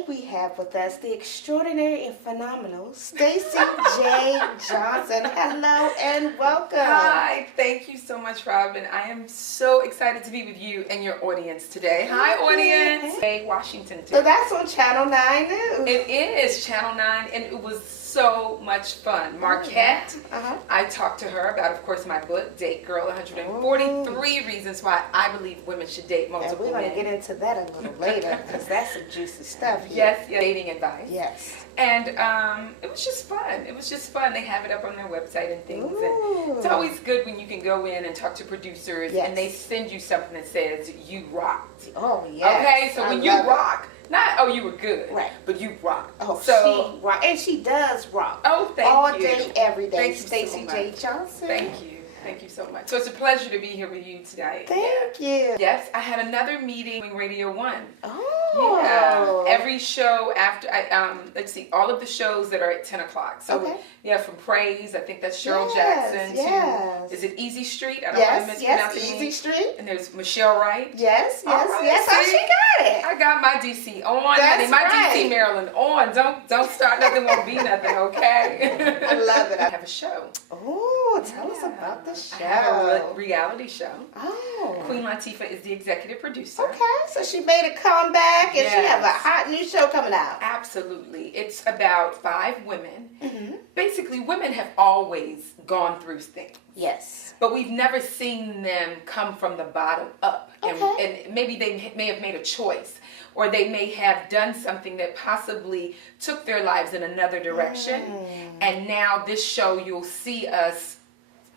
today we have with us the extraordinary and phenomenal Stacey J. Johnson. Hello and welcome. Hi, thank you so much, Robin. I am so excited to be with you and your audience today. Hi, audience. Hey, Washington. So that's on Channel 9 News. It is Channel 9, and it was so much fun. Marquette, I talked to her about, of course, my book, Date Girl, 143 Reasons Why I Believe Women Should Date Multiple Men. We're going to get into that a little later, because that's some juicy stuff here. Yes, dating advice. Yes. And it was just fun. It was just fun. They have it up on their website and things. And it's always good when you can go in and talk to producers and they send you something that says, you rocked. Oh, yes. Okay, so when you rock, not, oh, you were good, right? But you rock. Oh, so, she rock. And she does rock. Oh, thank all you. All day, every day. Stacey J. Johnson. Thank you. Thank you so much. So it's a pleasure to be here with you today. Thank you. Yes, I had another meeting with Radio 1. Oh. Yeah. Every show after, let's see, all of the shows that are at 10 o'clock. So, yeah, from Praise, I think that's Cheryl Jackson, to, is it Easy Street? I don't want to mispronounce it. Easy Street. And there's Michelle Wright. Yes, right, yes. Oh, she got it. I got my DC on, honey. My DC Maryland on. Don't start nothing, won't be nothing, okay? I love it. I have a show. Oh, tell us about the show. I have a reality show. Oh. Queen Latifah is the executive producer. Okay, so she made a comeback and she has a hot new show coming out. Absolutely. It's about 5 women. Basically, women have always gone through things. Yes. But we've never seen them come from the bottom up. And maybe they may have made a choice, or they may have done something that possibly took their lives in another direction. And now this show, you'll see us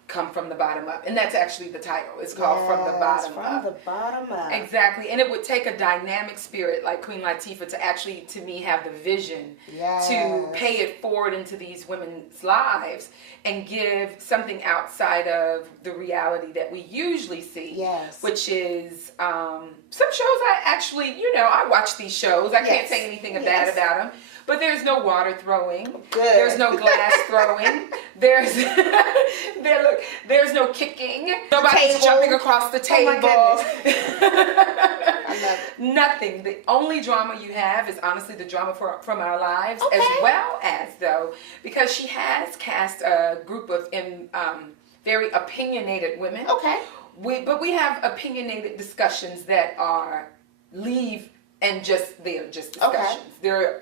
come from the bottom up. And that's actually the title. It's called From the Bottom Up. From the Bottom Up. Exactly. And it would take a dynamic spirit like Queen Latifah to actually, to me, have the vision to pay it forward into these women's lives and give something outside of the reality that we usually see, which is some shows I actually, I watch these shows. I can't say anything bad about them. But there's no water throwing. There's no glass throwing. There's no kicking. Nobody's jumping across the table. Oh I love it. Nothing. The only drama you have is honestly the drama from our lives, as well as though, because she has cast a group of very opinionated women. But we have opinionated discussions that are they're just discussions.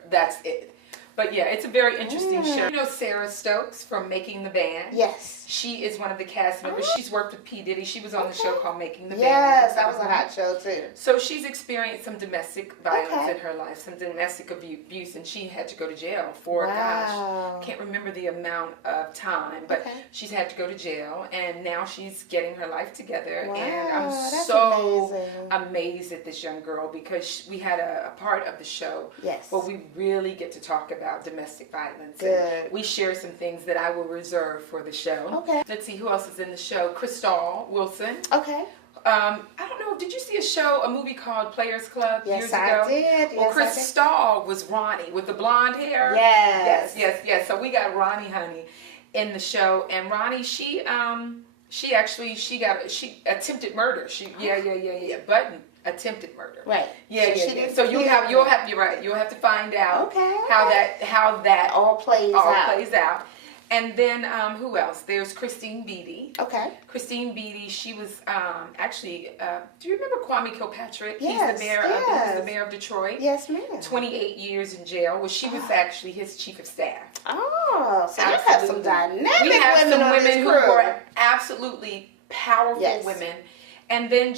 That's it. But yeah, it's a very interesting show. You know Sarah Stokes from Making the Band? Yes. She is one of the cast members. She's worked with P. Diddy. She was on the show called Making the Band. Yes, that was a hot show too. So she's experienced some domestic violence in her life, some domestic abuse, and she had to go to jail for, can't remember the amount of time, but she's had to go to jail, and now she's getting her life together. And I'm so amazed at this young girl, because we had a part of the show where we really get to talk about domestic violence. And we share some things that I will reserve for the show. Let's see who else is in the show. Crystal Wilson. I don't know. Did you see a movie called Players Club years ago? I did. Well, Crystal was Ronnie with the blonde hair. Yes. So we got Ronnie, honey, in the show, and Ronnie, she attempted murder. But attempted murder. Right. So you'll have to find out how that all plays out. And then who else? There's Christine Beatty. Christine Beatty, she was actually, do you remember Kwame Kilpatrick? He's the mayor of Detroit. Yes, ma'am. 28 years in jail. Well, she was actually his chief of staff. Oh, so you have some dynamic We have women some women who were absolutely powerful women. And then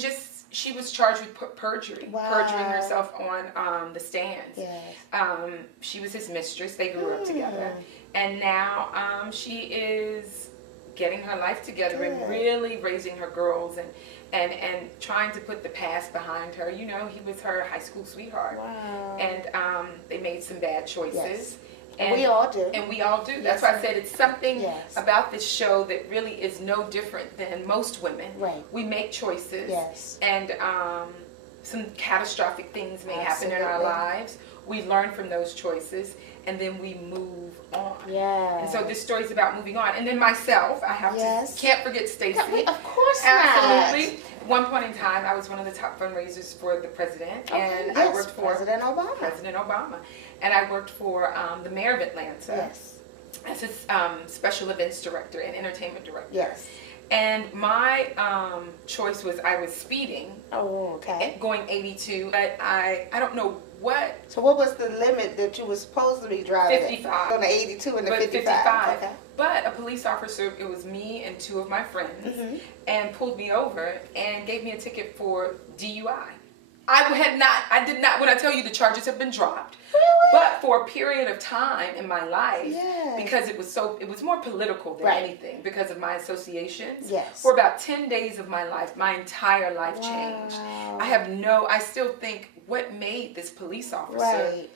she was charged with perjury, perjuring herself on the stands. She was his mistress. They grew up together. And now she is getting her life together and really raising her girls and trying to put the past behind her. He was her high school sweetheart. And they made some bad choices. And we all do. And we all do. That's why I said it's something about this show that really is no different than most women. We make choices. And some catastrophic things may happen in our lives. We learn from those choices. and then we move on. Yeah. And so this story is about moving on. And then myself, I have to, can't forget Stacey. Of course Absolutely. At one point in time, I was one of the top fundraisers for the president. And I worked for President Obama. President Obama. And I worked for the mayor of Atlanta. Yes. As his special events director and entertainment director. Yes. And my choice was I was speeding. Oh, okay. Going 82, but I don't know what. So what was the limit that you were supposed to be driving? 55. On the 82 and the 55. 55. Okay. But a police officer, it was me and two of my friends, and pulled me over and gave me a ticket for DUI. I did not, when I tell you the charges have been dropped. Really? But for a period of time in my life, Yes. because it was more political than anything, because of my associations. Yes. For about 10 days of my life, my entire life changed. I still think, what made this police officer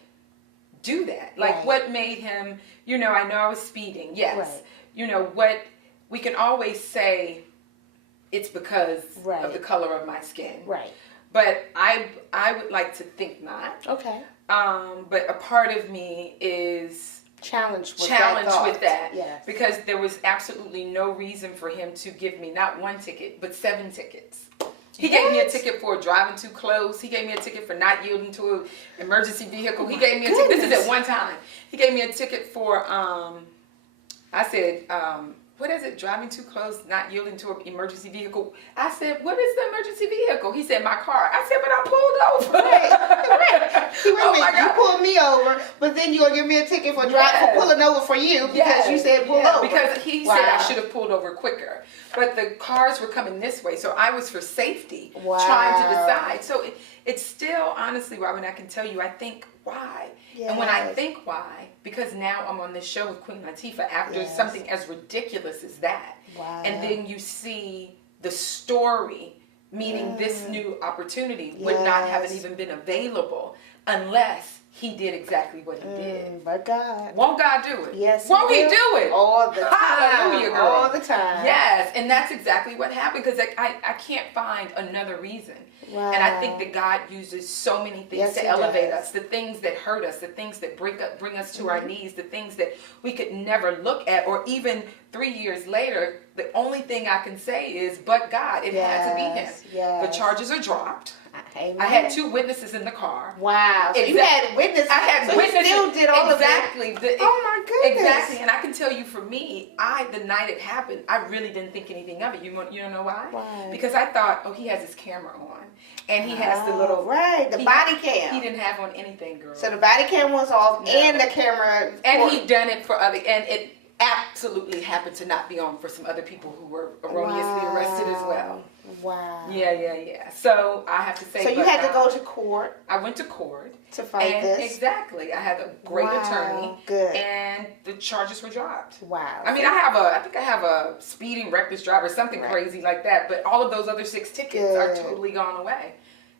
do that? Like, what made him, I know I was speeding, yes. What, we can always say it's because of the color of my skin. Right. But I would like to think not. Okay. But a part of me is challenged with that. Yes. Because there was absolutely no reason for him to give me not one ticket, but 7 tickets. He gave me a ticket for driving too close. He gave me a ticket for not yielding to an emergency vehicle. He gave me a ticket. This is at one time. He gave me a ticket for, I said, what is it? Driving too close, not yielding to an emergency vehicle. I said, what is the emergency vehicle? He said, my car. I said, but I pulled over. Right. See, wait a minute. You pulled me over, but then you're going to give me a ticket for pulling over for you because you said pull over. Because he said I should have pulled over quicker. But the cars were coming this way, so I was for safety trying to decide. So it's still, honestly, Robin, I can tell you, I think why. Yes. And when I think why, because now I'm on this show with Queen Latifah after something as ridiculous as that. Wow. And then you see the story, meaning this new opportunity would not have even been available unless he did exactly what he did. But God. Won't God do it? Yes. Won't he do it? All the time. Hallelujah, girl. All the time. Yes. And that's exactly what happened, because I can't find another reason. Wow. And I think that God uses so many things to elevate us. The things that hurt us, the things that bring us to our knees, the things that we could never look at, or even 3 years later, the only thing I can say is, but God, it had to be him. Yes. The charges are dropped. Amen. I had 2 witnesses in the car. Wow. So you had witnesses. I had witnesses. You still did all of that? Exactly. Oh my goodness. Exactly. And I can tell you, for me, the night it happened, I really didn't think anything of it. You don't know why? Why? Because I thought, he has his camera on. And he has the little... Right, the body cam. He didn't have on anything, girl. So the body cam was off and the camera... And he'd done it for other... And it absolutely happened to not be on for some other people who were erroneously arrested as well. Wow. Yeah. So I have to say... So you had to go to court. I went to court. To fight this. Exactly. I had a great attorney. Good. And the charges were dropped. Wow. I mean, I think I have a speeding reckless driver, something crazy like that. But all of those other 6 tickets are totally gone away.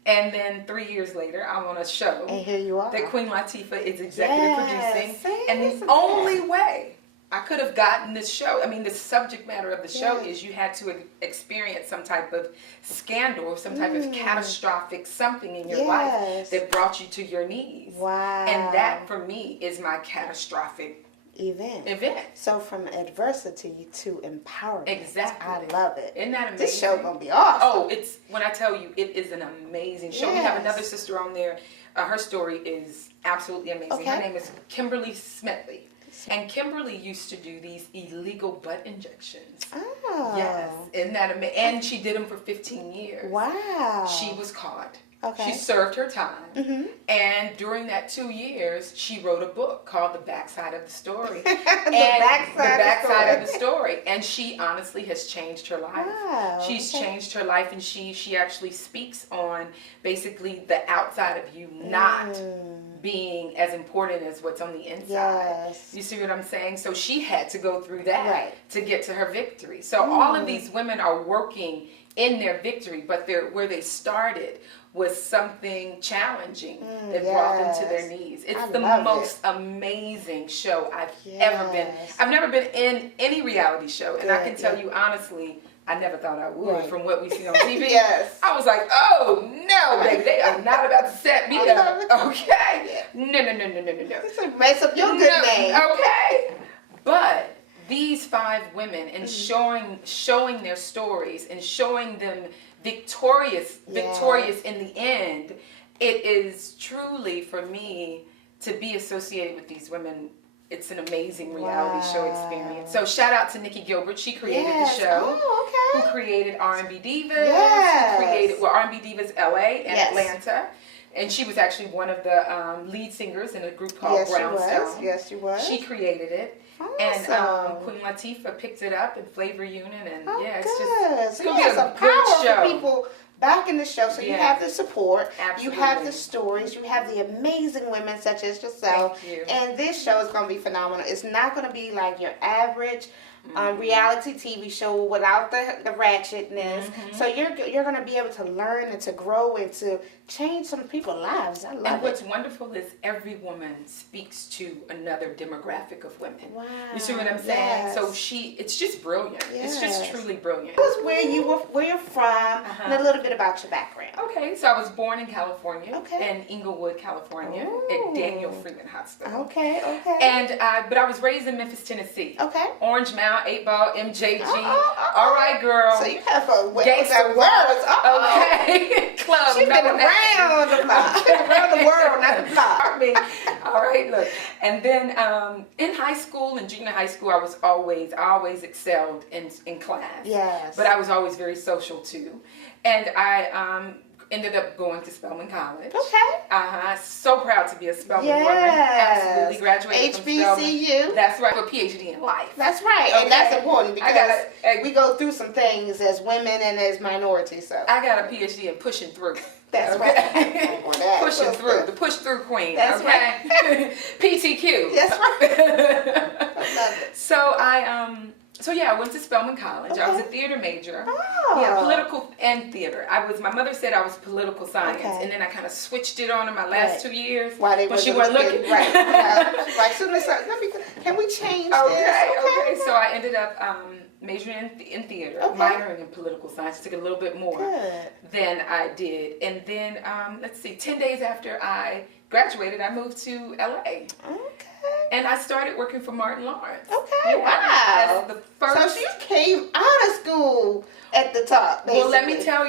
And then 3 years later, I'm on a show. And here you are. That Queen Latifah is executive producing. And the only way I could have gotten this show, the subject matter of the show is you had to experience some type of scandal or some type of catastrophic something in your life that brought you to your knees. Wow. And that, for me, is my catastrophic event. So from adversity to empowerment. Exactly. I love it. Isn't that amazing? This show gonna be awesome. Oh, when I tell you, it is an amazing show. We have another sister on there. Her story is absolutely amazing. Okay. Her name is Kimberly Smedley. And Kimberly used to do these illegal butt injections. Oh. Yes. Isn't that amazing? And she did them for 15 years. Wow. She was caught. Okay. She served her time. And during that 2 years, she wrote a book called The Backside of the Story. The backside of the story. And she honestly has changed her life. Wow. She's changed her life, and she actually speaks on basically the outside of you not being as important as what's on the inside. Yes. You see what I'm saying? So she had to go through that to get to her victory. So all of these women are working in their victory, but where they started was something challenging that brought them to their knees. It's the most amazing show I've ever been. I've never been in any reality show, and I can tell you honestly, I never thought I would from what we see on TV. Yes. I was like, oh no, baby, they are not about to set me up. Okay. No. Mess up your good name. Okay. But these 5 women and showing their stories and showing them victorious in the end, it is truly for me to be associated with these women. It's an amazing reality show experience. So shout out to Nikki Gilbert. She created the show. Oh, okay. Who created R&B Divas. Yes. Who created R&B Divas LA and Atlanta. And she was actually one of the lead singers in a group called Brownstone. Yes, she was. She created it. Awesome. And Queen Latifah picked it up, and Flavor Union, and it's gonna be a good show. For people back in the show, so you have the support, Absolutely. you have the stories, you have the amazing women such as yourself, Thank you. and this show is going to be phenomenal. It's not going to be like your average reality TV show without the ratchetness. So you're going to be able to learn and to grow and to change some people's lives. I love it. And what's wonderful is every woman speaks to another demographic of women. Wow. You see what I'm saying? Yes. So it's just brilliant. Yes. It's just truly brilliant. Tell us where you're from, and a little bit about your background. Okay, so I was born in California, Okay. in Inglewood, California, Ooh. at Daniel Freeman Hospital. Okay. And but I was raised in Memphis, Tennessee. Okay. Orange Mound, 8 Ball, MJG. Oh. All right, girl. So you have a Gangsta words. Okay. Club. She's been around the block. Around the world, not the block. I mean, all right, look. And then in high school, in junior high school, I always excelled in class. Yes. But I was always very social too. And I ended up going to Spelman College. Okay. So proud to be a Spelman woman. Yes. Absolutely graduated from Spelman. HBCU. That's right, with a PhD in life. That's right, Okay. and that's important because I we go through some things as women and as minorities. So I got a PhD in pushing through. that's Okay. right. Pushing through, the push through queen. That's okay. PTQ. That's right. I love it. So I went to Spelman College. Okay. I was a theater major. Oh. Yeah, political and theater. My mother said I was political science, Okay. and then I kind of switched it on in my last 2 years. Why they when she wasn't wasn't looking. Right. Like, soon as can we change this? Okay. So I ended up majoring in theater, minoring in political science. Took a little bit more than I did. And then, 10 days after I graduated, I moved to LA. Okay. And I started working for Martin Lawrence. Okay, wow. As the first. So you came out of school at the top, basically. Well, let me tell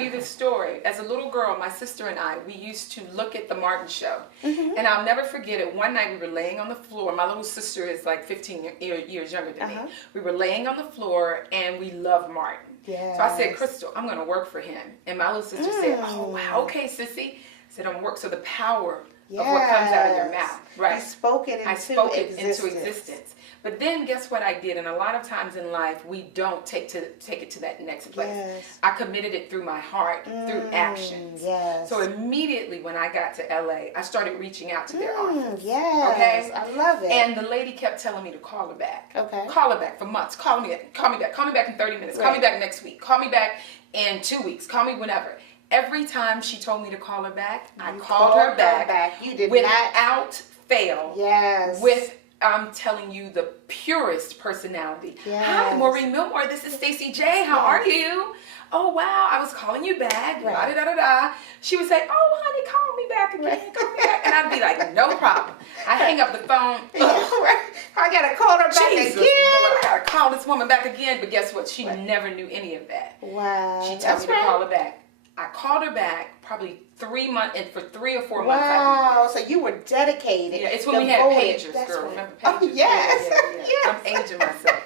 you this story. As a little girl, my sister and I, we used to look at the Martin show. Mm-hmm. And I'll never forget it. One night we were laying on the floor. My little sister is like 15 years younger than me. We were laying on the floor and we loved Martin. Yes. So I said, Crystal, I'm going to work for him. And my little sister said, oh, wow, okay, sissy. I said, I'm going to work. So the power of what comes out of your mouth. Right. I spoke it into existence. But then guess what I did? And a lot of times in life, we don't take it to that next place. Yes. I committed it through my heart, through actions. Yes. So immediately when I got to LA, I started reaching out to their office. Yes. Okay? I love it. And the lady kept telling me to call her back. Okay. Call her back for months. Call me back in 30 minutes. Call me back next week. Call me back in 2 weeks. Call me whenever. Every time she told me to call her back, I called her back. You did without fail. Yes. With I'm telling you the purest personality. Yes. Hi, Maureen Milmore. This is Stacey J. How are you? Oh wow, I was calling you back. Right. Da da da da. She would say, "Oh honey, call me back again. Call me back." And I'd be like, "No problem." I hang up the phone. I gotta call her back Jesus, again. Lord, I gotta call this woman back again. But guess what? She never knew any of that. Wow. She told me to call her back. I called her back probably 3 months, and for 3 or 4 months. Wow, so you were dedicated. Yeah, it's when we had pagers, girl. Right. Remember pagers? Oh, yes. Yeah. Yes. I'm aging myself.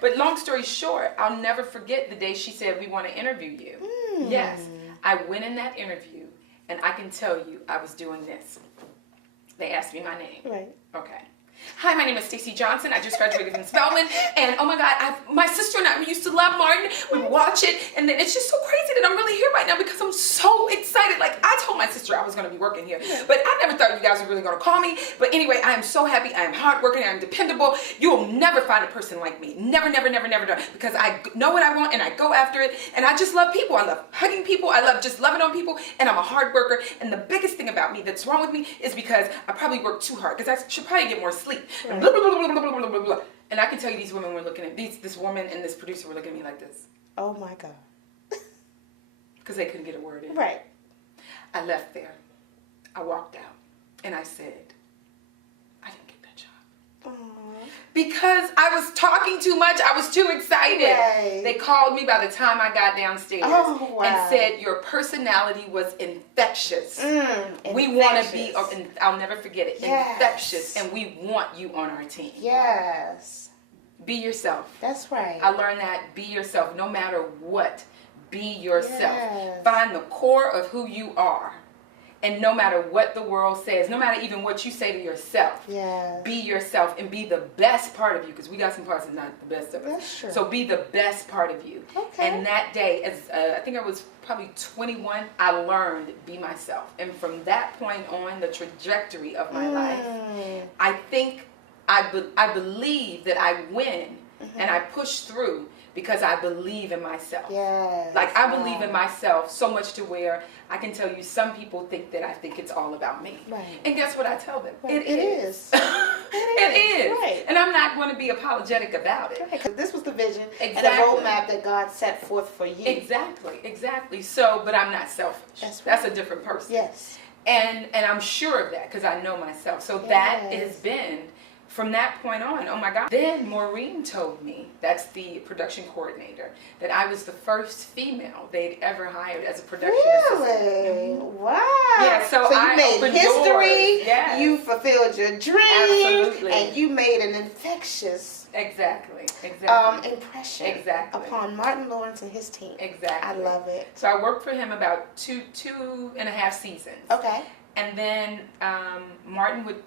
But long story short, I'll never forget the day she said, we want to interview you. Yes. I went in that interview, and I can tell you I was doing this. They asked me my name. Right. Okay. Hi, my name is Stacey Johnson. I just graduated from Spelman, and oh my God, my sister and I, we used to love Martin. We would watch it, and then it's just so crazy that I'm really here right now because I'm so excited. Like, I told my sister I was going to be working here, but I never thought you guys were really going to call me. But anyway, I am so happy. I am hardworking. I am dependable. You will never find a person like me. Never, never, never, never, never. Because I know what I want, and I go after it, and I just love people. I love hugging people. I love just loving on people, and I'm a hard worker. And the biggest thing about me that's wrong with me is because I probably work too hard because I should probably get more sleep. Right. Blah, blah, blah, blah, blah, blah, blah, blah. And I can tell you these women were looking at, this woman and this producer were looking at me like this. Oh my God. Because they couldn't get a word in. Right. I left there. I walked out. And I said, I didn't get that job. Aww. Because I was talking too much. I was too excited. Right. They called me by the time I got downstairs Oh, wow. and said, your personality was infectious. We want to be, and I'll never forget it, Yes. infectious. And we want you on our team. Yes. Be yourself. That's right. I learned that. Be yourself. No matter what, be yourself. Yes. Find the core of who you are. And no matter what the world says, no matter even what you say to yourself, Yes. be yourself and be the best part of you. Because we got some parts that's not the best of us. That's true. So be the best part of you. Okay. And that day, as I think I was probably 21, I learned be myself. And from that point on, the trajectory of my life, I think I believe that I win and I push through because I believe in myself. Yes. Like I believe in myself so much to where I can tell you some people think that I think it's all about me. Right. And guess what I tell them? Right. It is. It is. Right. And I'm not going to be apologetic about it. Right. 'Cause this was the vision and the Exactly. roadmap that God set forth for you. Exactly. So, but I'm not selfish. That's right. That's a different person. Yes. And I'm sure of that because I know myself. So that Yes. has been from that point on. Oh my God. Then Maureen told me, that's the production coordinator, that I was the first female they'd ever hired as a production assistant. Really? Wow. Yeah, so you I made opened history. doors. Yes. You fulfilled your dream. Absolutely. And you made an infectious Exactly. impression Exactly. upon Martin Lawrence and his team. Exactly. I love it. So I worked for him about two and a half seasons. Okay. And then Martin would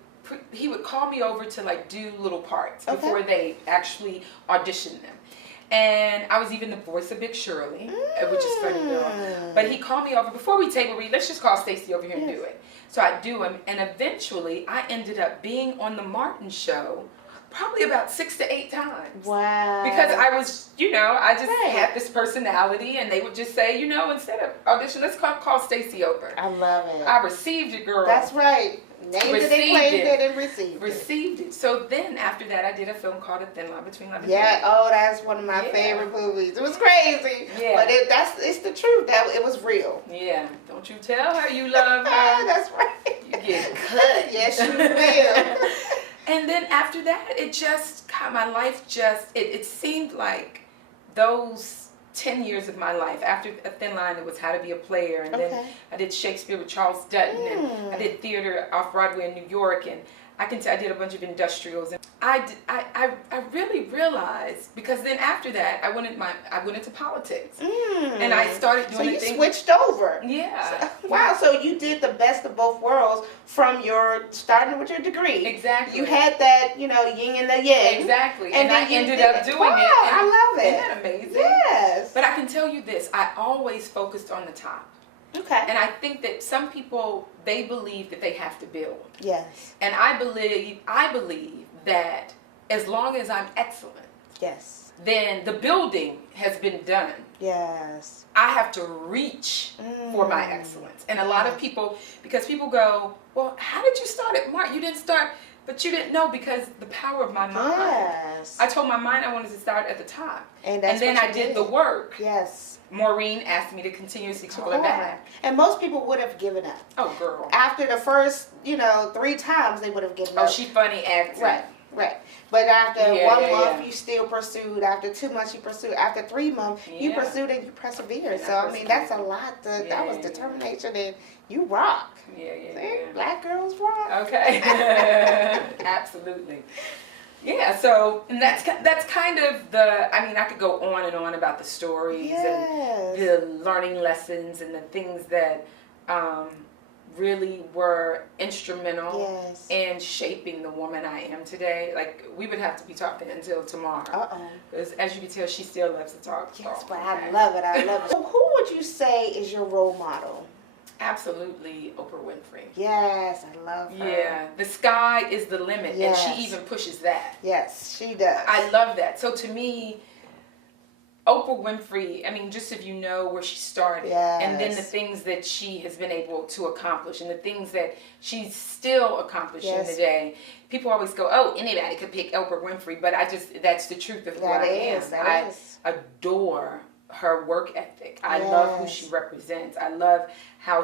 call me over to like do little parts before they actually auditioned them. And I was even the voice of Big Shirley, which is funny girl. But he called me over before we table read. Let's just call Stacey over here and do it. So I do him, and eventually I ended up being on the Martin show probably about 6 to 8 times. Wow. Because I was, I just Right. had this personality, and they would just say, instead of audition, let's call Stacey over. I love it. I received it, girl. That's right. Named it, they claimed it, and received it. So then after that, I did a film called A Thin Line Between Love and Yeah. Hate. Oh, that's one of my favorite movies. It was crazy. Yeah. But it's the truth. That it was real. Yeah. Don't you tell her you love her. That's right. You get cut. Yes, you will. And then after that, my life it seemed like those 10 years of my life. After A Thin Line, it was How to Be a Player, and then I did Shakespeare with Charles Dutton, and I did theater off Broadway in New York, and I did a bunch of industrials. And I really realized, because then after that, I went into politics, and I started doing the thing. So you switched over. Yeah. Wow. So you did the best of both worlds from starting with your degree. Exactly. You had that, yin and the yang. Exactly. And I then you ended did up it. doing Wow, it. I love it. Isn't that amazing? Yes. But I can tell you this, I always focused on the top. Okay. And I think that some people, they believe that they have to build. Yes. And I believe that as long as I'm excellent, yes, then the building has been done. Yes. I have to reach for my excellence. And a lot of people, because people go, well, how did you start at Mart? You didn't start, but you didn't know, because the power of my mind. Yes. I told my mind I wanted to start at the top. And then I did the work. Yes. Maureen asked me to continuously call her back. And most people would have given up. Oh, girl. After the first, 3 times, they would have given up. Oh, she funny acting. Right. But after 1 month, you still pursued. After 2 months, you pursued. After 3 months, you pursued and you persevered. So, I mean, that's a lot. That was determination, and you rock. Yeah. Black girls rock. Okay. Absolutely. Yeah, so, and that's kind of I could go on and on about the stories and the learning lessons and the things that really were instrumental in shaping the woman I am today. Like, we would have to be talking until tomorrow. Because as you can tell, she still loves to talk. Yes, but I love it. So who would you say is your role model? Absolutely Oprah Winfrey. Yes, I love her. Yeah, the sky is the limit, and she even pushes that. Yes, she does. I love that. So to me, Oprah Winfrey, I mean, just if you know where she started, and then the things that she has been able to accomplish, and the things that she's still accomplishing today. People always go, oh, anybody could pick Oprah Winfrey, but that's the truth of who I am. I adore her work ethic. I love who she represents. I love how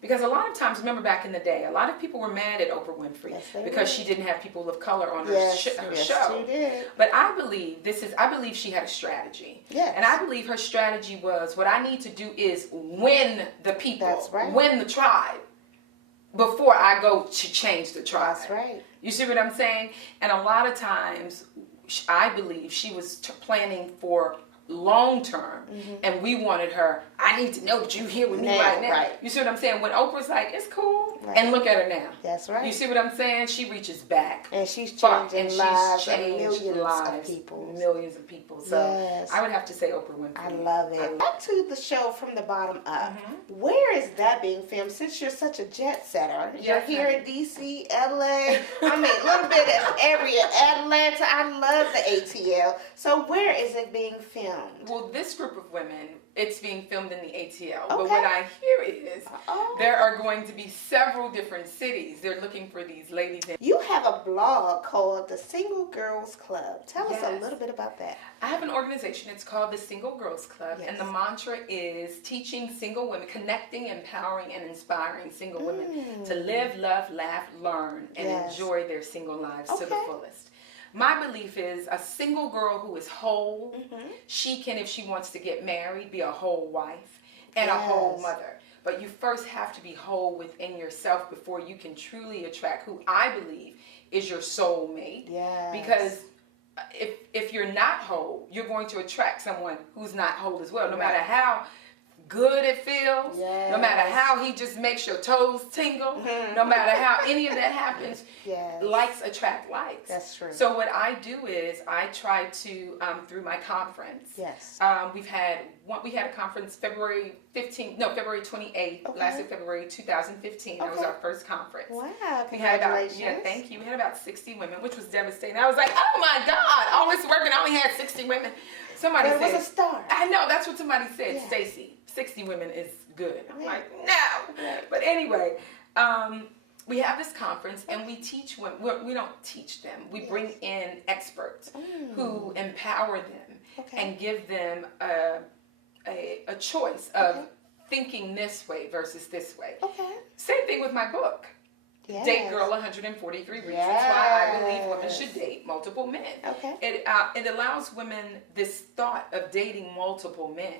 because a lot of times, remember back in the day, a lot of people were mad at Oprah Winfrey because she didn't have people of color on her show. She did. But I believe she had a strategy. Yes. And I believe her strategy was, what I need to do is win the people, win the tribe, before I go to change the tribe. That's right. You see what I'm saying? And a lot of times, I believe she was planning for long term, and we wanted her, I need to know that you're here with me right now. You see what I'm saying? When Oprah's like, it's cool, and look at her now. That's right. You see what I'm saying? She reaches back. And she's changing lives of millions of people. So I would have to say Oprah Winfrey. I love it. Back to the show from the bottom up. Where is that being filmed? Since you're such a jet setter, you're here in DC, LA, I mean, a little bit of area, Atlanta. I love the ATL. So where is it being filmed? Well, this group of women, it's being filmed in the ATL. But what I hear is there are going to be several different cities. They're looking for these ladies. You have a blog called The Single Girls Club. Tell us a little bit about that. I have an organization. It's called The Single Girls Club. And the mantra is teaching single women, connecting, empowering, and inspiring single women to live, love, laugh, learn, and enjoy their single lives to the fullest. My belief is a single girl who is whole, she can, if she wants to get married, be a whole wife and a whole mother. But you first have to be whole within yourself before you can truly attract who I believe is your soulmate. Because if you're not whole, you're going to attract someone who's not whole as well, no matter how good it feels, no matter how he just makes your toes tingle, no matter how any of that happens, likes attract likes. That's true. So what I do is I try to, through my conference, we had a conference February 28th, last February 2015. That was our first conference. Wow, congratulations. We had thank you. We had about 60 women, which was devastating. I was like, oh my God, all this work and I only had 60 women. Somebody said, it was a start. I know, that's what somebody said, Stacy. 60 women is good. I'm like, no. But anyway, we have this conference and we teach women. We don't teach them. We bring in experts who empower them and give them a choice of thinking this way versus this way. Same thing with my book. Date Girl 143 Reasons Why I Believe Women Should Date Multiple Men. It allows women this thought of dating multiple men.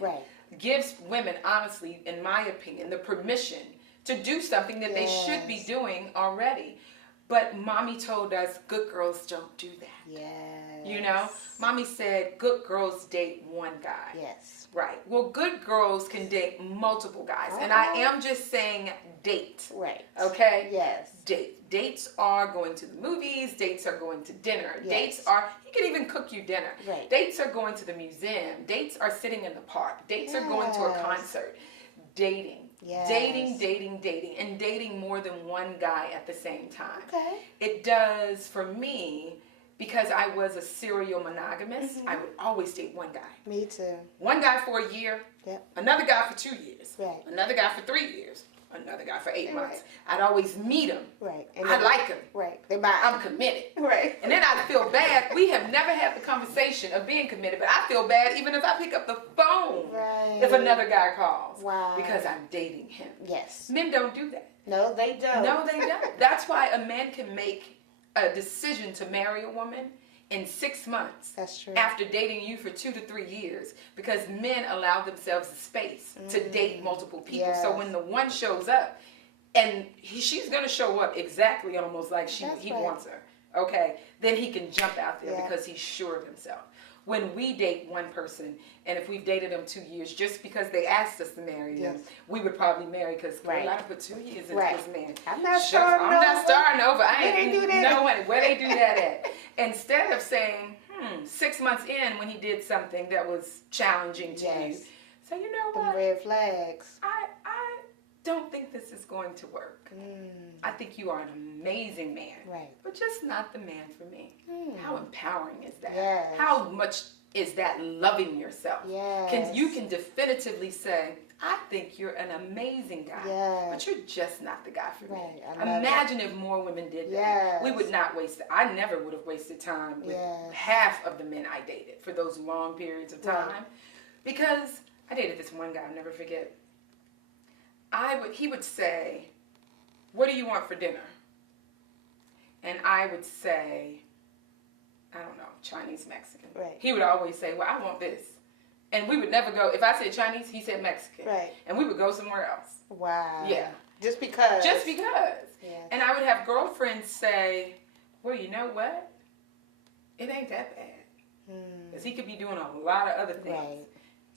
Gives women, honestly, in my opinion, the permission to do something that they should be doing already. But mommy told us good girls don't do that. You know, mommy said good girls date one guy. Right. Well, good girls can date multiple guys. And I am just saying date. Okay? Dates are going to the movies. Dates are going to dinner. Dates are, you can even cook you dinner. Dates are going to the museum. Dates are sitting in the park. Dates are going to a concert. Dating. Dating. And dating more than one guy at the same time. It does for me. Because I was a serial monogamist, I would always date one guy. Me too. One guy for a year, another guy for 2 years, another guy for 3 years, another guy for 8 months. I'd always meet him. And I like him. I'm committed. And then I'd feel bad. We have never had the conversation of being committed, but I feel bad even if I pick up the phone if another guy calls. Because I'm dating him. Men don't do that. No, they don't. No, they don't. That's why a man can make a decision to marry a woman in 6 months. That's true. After dating you for 2 to 3 years, because men allow themselves the space to date multiple people. So when the one shows up, and she's going to show up exactly almost like he wants her, then he can jump out there because he's sure of himself. When we date one person, and if we've dated them 2 years, just because they asked us to marry them, we would probably marry because I got to put 2 years into this man. I'm not starting over. I ain't do that. No way. Where they do that at? Instead of saying, 6 months in when he did something that was challenging to you, so you know what? Red flags. don't think this is going to work. I think you are an amazing man, right, but just not the man for me. How empowering is that? Yes. How much is that loving yourself? Yes. You can definitively say, I think you're an amazing guy, but you're just not the guy for me. Imagine if more women did that. We would not waste it. I never would have wasted time with half of the men I dated for those long periods of time. Because I dated this one guy, I'll never forget. He would say, what do you want for dinner? And I would say, I don't know, Chinese, Mexican. Right. He would always say, well, I want this. And we would never go, if I said Chinese, he said Mexican. Right. And we would go somewhere else. Wow. Yeah. Just because. Just because. Yes. And I would have girlfriends say, well, you know what? It ain't that bad. Because he could be doing a lot of other things. Right.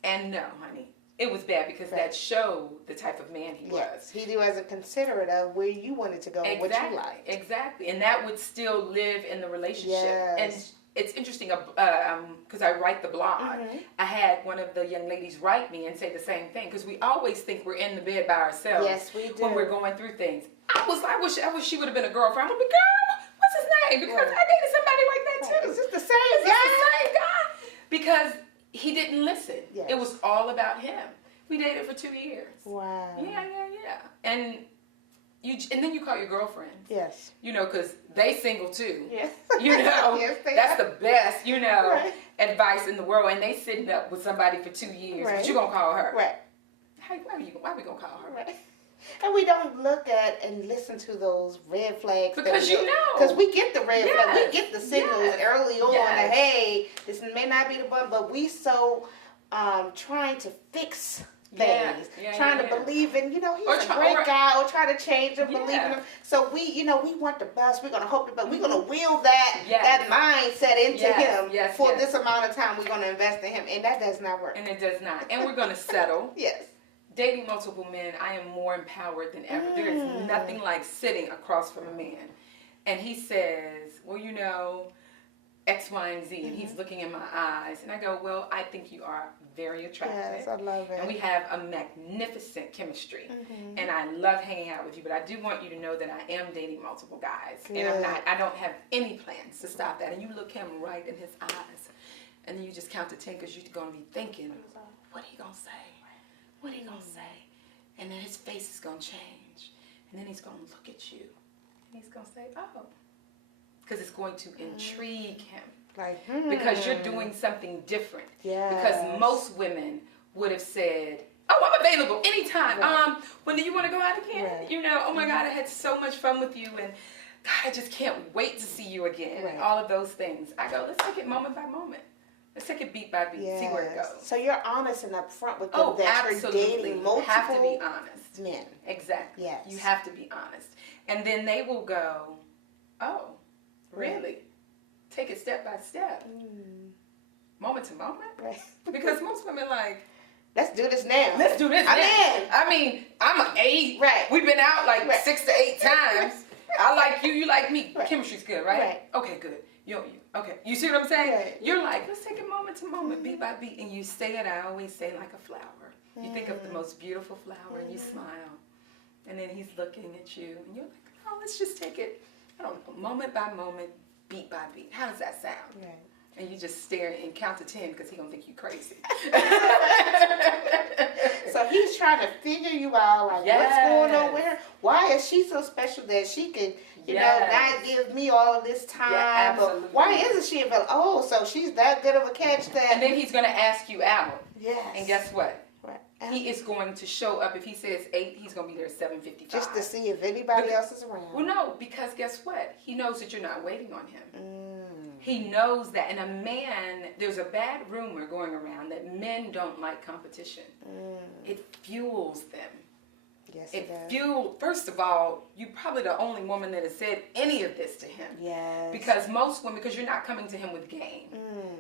And no, honey. It was bad because that showed the type of man he was. He wasn't considerate of where you wanted to go and what you liked. Exactly. And that would still live in the relationship. And it's interesting because I write the blog. I had one of the young ladies write me and say the same thing because we always think we're in the bed by ourselves. Yes, we do. When we're going through things. I wish she would have been a girlfriend. I'm like, girl, what's his name? Because I dated somebody like that too. Is this the same guy? The same guy? Because he didn't listen. Yes. It was all about him. We dated for 2 years. Wow. Yeah. And then you call your girlfriend. Yes. Because they single too. Yes. Yes, that's the best, advice in the world. And they sitting up with somebody for 2 years. But you gonna call her. Right. Hey, why we gonna call her? Right. And we don't look at and listen to those red flags. Because Because we get the red flags. We get the signals early on that, hey, this may not be the one, but we so trying to fix things, trying to believe in, he's a great guy, or try to change him, believe in him. So we want the best. We're going to hope, but we're going to will that mindset into him for this amount of time we're going to invest in him. And that does not work. And it does not. And we're going to settle. Yes. Dating multiple men, I am more empowered than ever. There is nothing like sitting across from a man. And he says, well, X, Y, and Z. And he's looking in my eyes. And I go, well, I think you are very attractive. Yes, I love it. And we have a magnificent chemistry. And I love hanging out with you. But I do want you to know that I am dating multiple guys. Good. And I don't have any plans to stop that. And you look him right in his eyes. And then you just count to 10 because you're going to be thinking, what he going to say? What he going to say? And then his face is going to change. And then he's going to look at you. And he's going to say, oh. Because it's going to intrigue him. Because you're doing something different. Because most women would have said, oh, I'm available anytime. When do you want to go out again? Oh my God, I had so much fun with you. And God, I just can't wait to see you again. And all of those things. I go, let's take it moment by moment. Let's take it beat by beat, see where it goes. So you're honest and upfront with them that absolutely. You're dating multiple You have to be honest. Men. Exactly. Yes. You have to be honest. And then they will go, oh, really? Take it step by step. Moment to moment. Right. Because most women let's do this now. Let's do this now. I mean, I'm an 8. Right. We've been out 6 to 8 times. I like you, you like me. Chemistry's good, right? Okay, good. Okay. You see what I'm saying? Right. You're let's take it moment to moment, beat by beat, and you say it, I always say, like a flower. You think of the most beautiful flower and you smile. And then he's looking at you and you're like, oh, let's just take it, I don't know, moment by moment, beat by beat. How does that sound? Right. And you just stare and count to 10 because he's going to think you crazy. So he's trying to figure you out, what's going on with her? Why is she so special that she could, not give me all of this time? Yeah, absolutely. Why isn't she available? Oh, so she's that good of a catch that... And then he's going to ask you out. Yes. And guess what? Right. He is going to show up. If he says 8, he's going to be there at 7:55. Just to see if anybody else is around. Well, no, because guess what? He knows that you're not waiting on him. He knows that. And a man, there's a bad rumor going around that men don't like competition. It fuels them. Yes, it fueled. First of all, you're probably the only woman that has said any of this to him. Yes. Because most women, because you're not coming to him with game.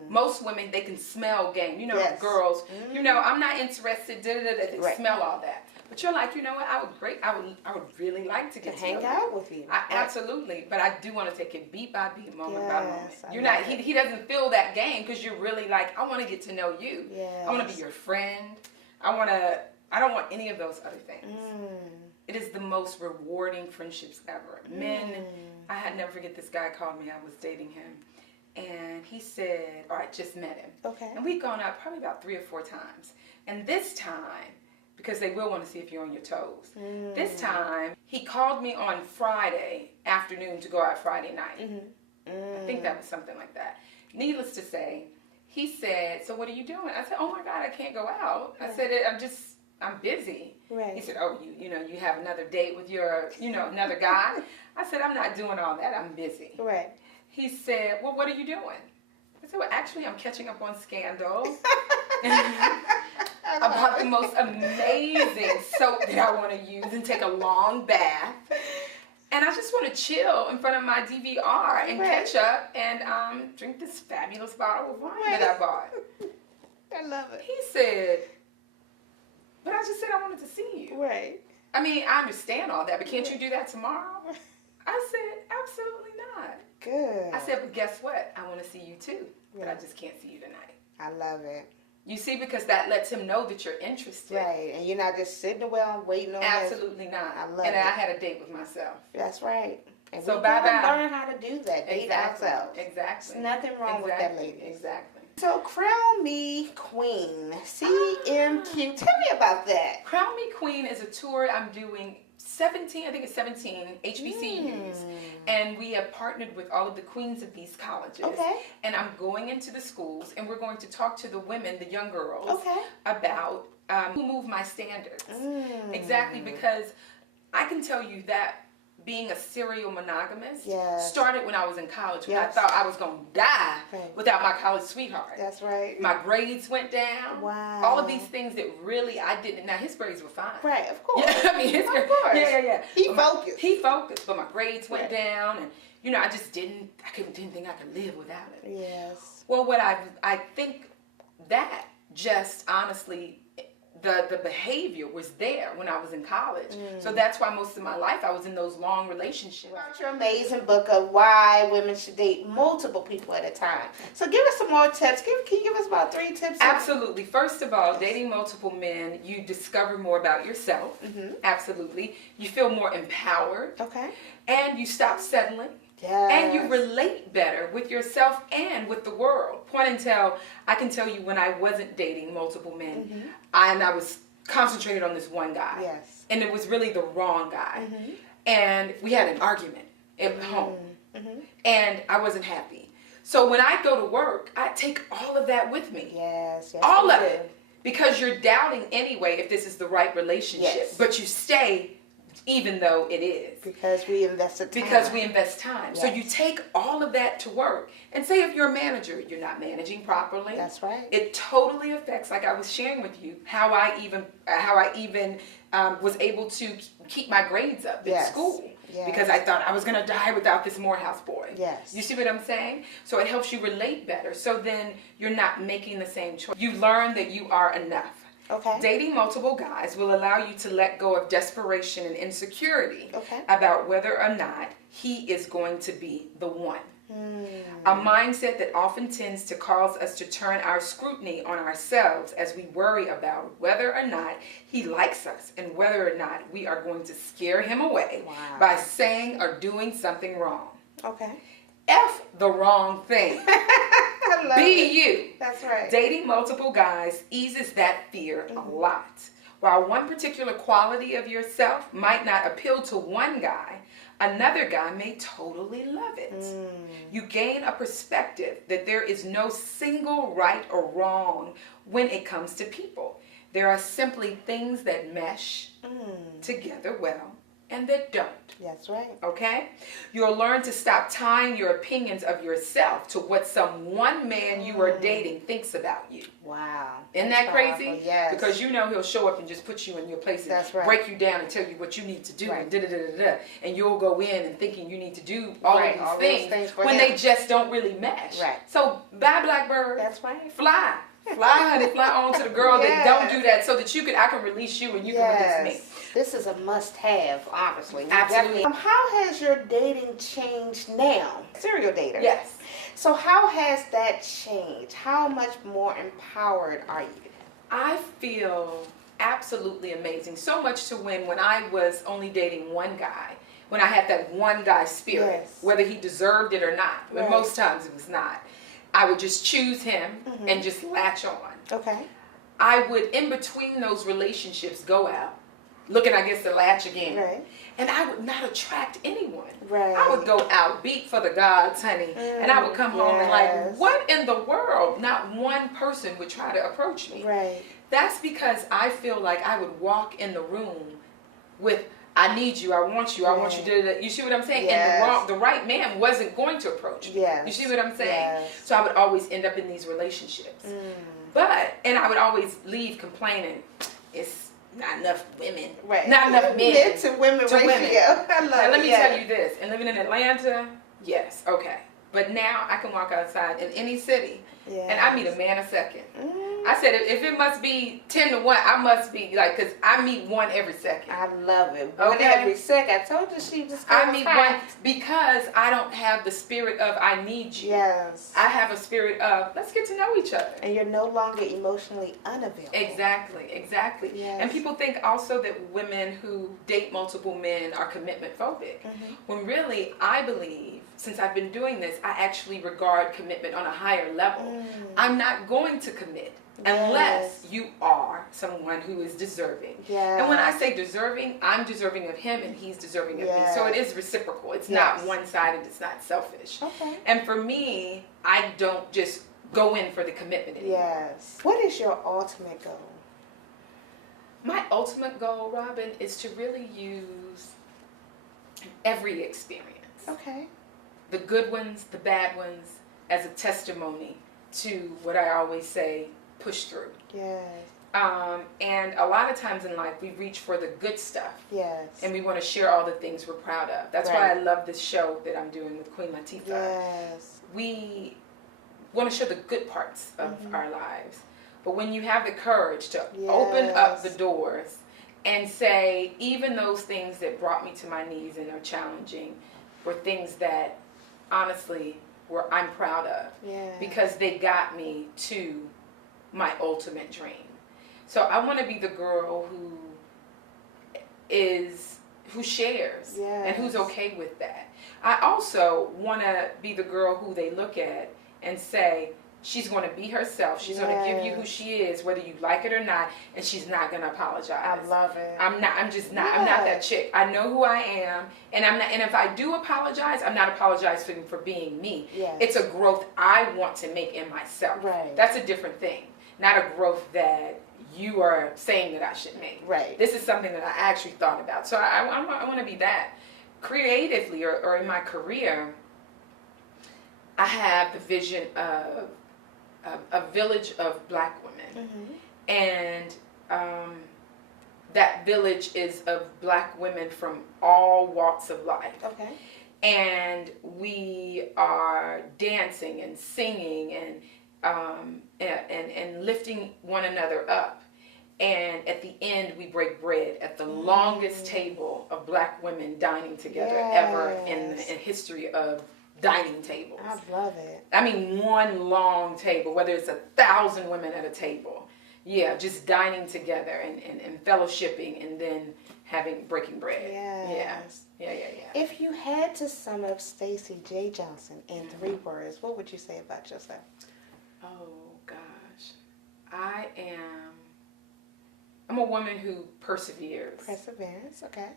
Most women, they can smell game. Girls. I'm not interested. They smell all that. But you're like, you know what? I would really like to get to hang out with you. Absolutely. But I do want to take it beat by beat, moment by moment. You're not. He doesn't feel that game because you're really like, I want to get to know you. Yes. I want to be your friend. I want I don't want any of those other things. It is the most rewarding friendships ever. Men, I had never forget this guy called me. I was dating him. And he said, or I just met him. Okay. And we'd gone out probably about 3 or 4 times. And this time, because they will want to see if you're on your toes. This time, he called me on Friday afternoon to go out Friday night. I think that was something like that. Needless to say, he said, so what are you doing? I said, oh my God, I can't go out. I said, I'm busy. Right. He said, oh, you have another date with your, another guy? I said, I'm not doing all that. I'm busy. Right. He said, well, what are you doing? I said, well, actually, I'm catching up on Scandal. About the most amazing soap that I want to use and take a long bath. And I just want to chill in front of my DVR and catch up and drink this fabulous bottle of wine that I bought. I love it. He said, but I just said I wanted to see you. Right. I mean, I understand all that, but can't you do that tomorrow? I said, absolutely not. Good. I said, but guess what? I want to see you too, but I just can't see you tonight. I love it. You see, because that lets him know that you're interested. Right, and you're not just sitting around waiting on Absolutely not. I love it. it. I had a date with myself. That's right. And so we gotta bye-bye. learn how to do that. Date ourselves. Exactly. There's nothing wrong with that, lady. Exactly. So, Crown Me Queen, CMQ. Tell me about that. Crown Me Queen is a tour I'm doing 17 HBCUs. And we have partnered with all of the queens of these colleges. Okay. And I'm going into the schools and we're going to talk to the women, the young girls, about who move my standards. Exactly, because I can tell you that being a serial monogamist started when I was in college, when I thought I was going to die without my college sweetheart. That's right. My grades went down. Wow. All of these things that really I didn't. Now, his grades were fine. Right, of course. Yeah, I mean, his grades. Of course. Yeah. He focused. He focused, but my grades went down, and I just didn't think I could live without it. Yes. Well, what I think that just honestly, the behavior was there when I was in college. So that's why most of my life I was in those long relationships. About your amazing book of why women should date multiple people at a time. So give us some more tips. Can you give us about 3 tips? Absolutely. First of all, dating multiple men, you discover more about yourself. Absolutely. You feel more empowered. Okay. And you stop settling. Yes. And you relate better with yourself and with the world. Point and tell, I can tell you when I wasn't dating multiple men, and I was concentrated on this one guy. Yes. And it was really the wrong guy. And we had an argument at home. And I wasn't happy. So when I go to work, I take all of that with me. Yes. All of it. Because you're doubting anyway if this is the right relationship. Yes. But you stay even though it is. Because we invested time. Because we invest time. Yes. So you take all of that to work. And say if you're a manager, you're not managing properly. That's right. It totally affects, like I was sharing with you, how I even was able to keep my grades up in school. Yes. Because I thought I was going to die without this Morehouse boy. Yes. You see what I'm saying? So it helps you relate better. So then you're not making the same choice. You learn that you are enough. Okay. Dating multiple guys will allow you to let go of desperation and insecurity about whether or not he is going to be the one. A mindset that often tends to cause us to turn our scrutiny on ourselves as we worry about whether or not he likes us and whether or not we are going to scare him away by saying or doing something wrong. Okay. F the wrong thing. Be you. That's right. Dating multiple guys eases that fear a lot. While one particular quality of yourself might not appeal to one guy, another guy may totally love it. You gain a perspective that there is no single right or wrong when it comes to people. There are simply things that mesh together well and that don't. That's right. Okay? You'll learn to stop tying your opinions of yourself to what some one man you are dating thinks about you. Wow. Isn't that crazy? Powerful. Yes. Because he'll show up and just put you in your place and break you down and tell you what you need to do and da-da-da-da-da. And you'll go in and thinking you need to do all of these things when they just don't really mesh. Right. So, bye, Blackbird. That's right. Fly. Fly, honey, fly on to the girl that don't do that so that I can release you and you can release me. This is a must-have, obviously. Absolutely. How has your dating changed now? Serial dater. Yes. So how has that changed? How much more empowered are you? I feel absolutely amazing. So much to when I was only dating one guy, when I had that one guy spirit, whether he deserved it or not, but most times it was not, I would just choose him and just latch on. Okay. I would, in between those relationships, go out, looking, I guess, to latch again. Right. And I would not attract anyone. Right. I would go out, beat for the gods, honey. And I would come home and like, what in the world? Not one person would try to approach me. Right. That's because I feel like I would walk in the room with, I need you, I want you, I want you to, you see what I'm saying? And the right man wasn't going to approach me. You see what I'm saying? So I would always end up in these relationships. And I would always leave complaining, it's not enough women, not enough men to women ratio. I love now, let me tell you this, and living in Atlanta, yes, okay. But now I can walk outside in any city and I meet a man a second. I said, if it must be 10 to 1, I must be like, because I meet one every second. I love it. One every second. I told you she was I meet one because I don't have the spirit of I need you. Yes. I have a spirit of let's get to know each other. And you're no longer emotionally unavailable. Exactly. Yes. And people think also that women who date multiple men are commitment phobic. When really, I believe, since I've been doing this, I actually regard commitment on a higher level. I'm not going to commit unless you are someone who is deserving. And when I say deserving, I'm deserving of him and he's deserving of me. So it is reciprocal. It's not one-sided. It's not selfish. And for me, I don't just go in for the commitment anymore. What is your ultimate goal? My ultimate goal, Robin, is to really use every experience. The good ones, the bad ones, as a testimony to what I always say, push through. And a lot of times in life, we reach for the good stuff. And we want to share all the things we're proud of. That's why I love this show that I'm doing with Queen Latifah. We want to show the good parts of our lives. But when you have the courage to open up the doors and say, even those things that brought me to my knees and are challenging were things that, honestly, I'm proud of. Because they got me to my ultimate dream. So I want to be the girl who shares and who's okay with that. I also want to be the girl who they look at and say, she's going to be herself. She's going to give you who she is, whether you like it or not, and she's not going to apologize. I love it. I'm not that chick. I know who I am, and and if I do apologize, I'm not apologizing for being me. It's a growth I want to make in myself. That's a different thing. Not a growth that you are saying that I should make. This is something that I actually thought about. So I want to be that. Creatively or in my career, I have the vision of a village of black women. And that village is of black women from all walks of life. And we are dancing and singing and lifting one another up. And at the end, we break bread at the longest table of black women dining together ever in the history of dining tables. I love it. I mean, one long table, whether it's 1,000 women at a table. Just dining together and fellowshipping and then breaking bread. If you had to sum up Stacey J. Johnson in 3 words, what would you say about yourself? Oh, gosh. I'm a woman who perseveres. Perseverance, okay.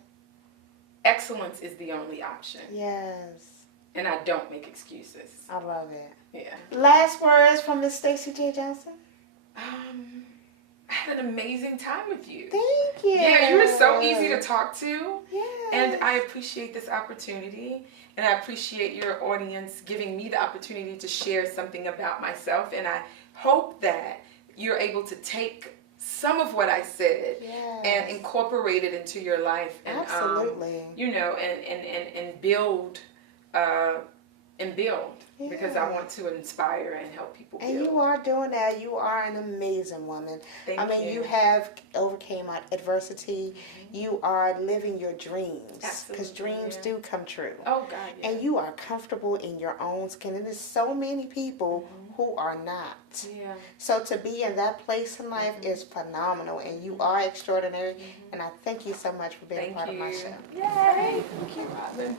Excellence is the only option. And I don't make excuses. I love it. Last words from Miss Stacey J. Johnson? I had an amazing time with you. Thank you. You were so easy to talk to. And I appreciate this opportunity. And I appreciate your audience giving me the opportunity to share something about myself. And I hope that you're able to take some of what I said and incorporate it into your life. And, absolutely. And build and build because I want to inspire and help people build. And you are doing that. You are an amazing woman. Thank you. You have overcame adversity. You are living your dreams because dreams do come true. Oh God, yeah. And you are comfortable in your own skin. And there's so many people who are not. Yeah. So to be in that place in life is phenomenal, and you are extraordinary. And I thank you so much for being a part of my show. Yay! Thank you, Robin.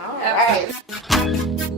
All right.